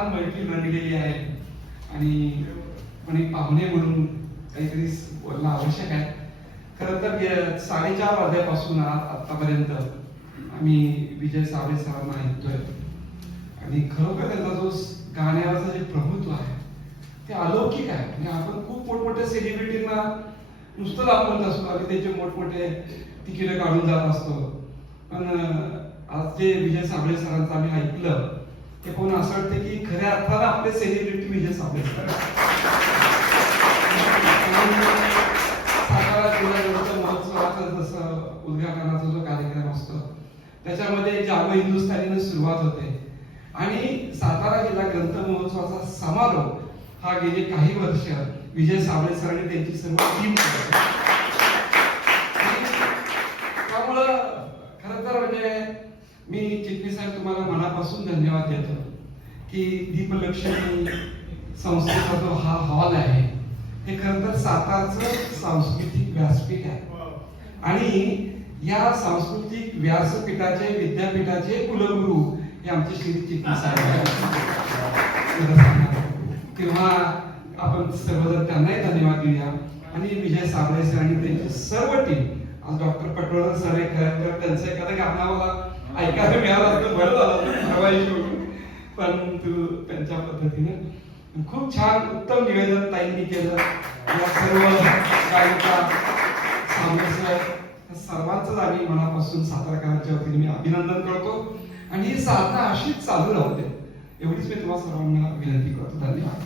छान मैत्री रंगलेली आहे आणि कोणी पाहुणे म्हणून काहीतरी बोलणं आवश्यक आहे. खरं तर 4:30 वाजल्यापासून आतापर्यंत आम्ही विजय साबळे सरांना ऐकतोय आणि खरोखर त्यांचा जो गाण्यावरचं जे प्रभुत्व आहे ते अलौकिक आहे. म्हणजे आपण खूप मोठमोठ्या सेलिब्रिटींना नुसतं दाखवत असतो आणि त्यांचे मोठमोठे तिकीट काढून जात असतो, पण आज जे विजय साबळे सरांचं आम्ही ऐकलं ते कोण असं वाटतं की खऱ्या अर्थानं आपले सेलिब्रिटी विजय साबळे सर. सातारा जिल्हा महोत्सवाचा जसं उद्घाटनाचा जो कार्यक्रम असतो त्याच्यामध्ये जागो हिंदुस्थानीनं सुरुवात होते आणि सातारा जिल्हा ग्रंथ महोत्सवाचा समारोप हा गेले काही वर्ष विजय साबळे सरांनी त्यांची सर्व टीम त्यामुळं खरं तर म्हणजे मी चिटणीस साहेब तुम्हाला मनापासून धन्यवाद देतो की दीपलक्ष्मी संस्थेचा जो हा हॉल आहे हे खरं तर सातारचं सांस्कृतिक व्यासपीठ आहे आणि या सांस्कृतिक व्यासपीठाचे विद्यापीठाचे कुलगुरू हे आमचे श्री चिटणीस साहेब तेव्हा आपण सर्वजण त्यांनाही धन्यवाद देऊया आणि विजय साबळे सर आणि त्यांची सर्व टीम. आज डॉक्टर पटवर्धन सर त्यांचं एखादं गाणं मला ऐकायला मिळालं असतं बरं झालं, परंतु त्यांच्या पद्धतीने खूप छान उत्तम निवेदन ताईंनी केलं. या सर्व गायिका साबळे सर सर्वांचंच आम्ही मनापासून सातारकरांच्या वतीने मी अभिनंदन करतो आणि ही साधना अशीच चालू राहते एवढीच मी तुम्हाला सर्वांना विनंती करतो. धन्यवाद.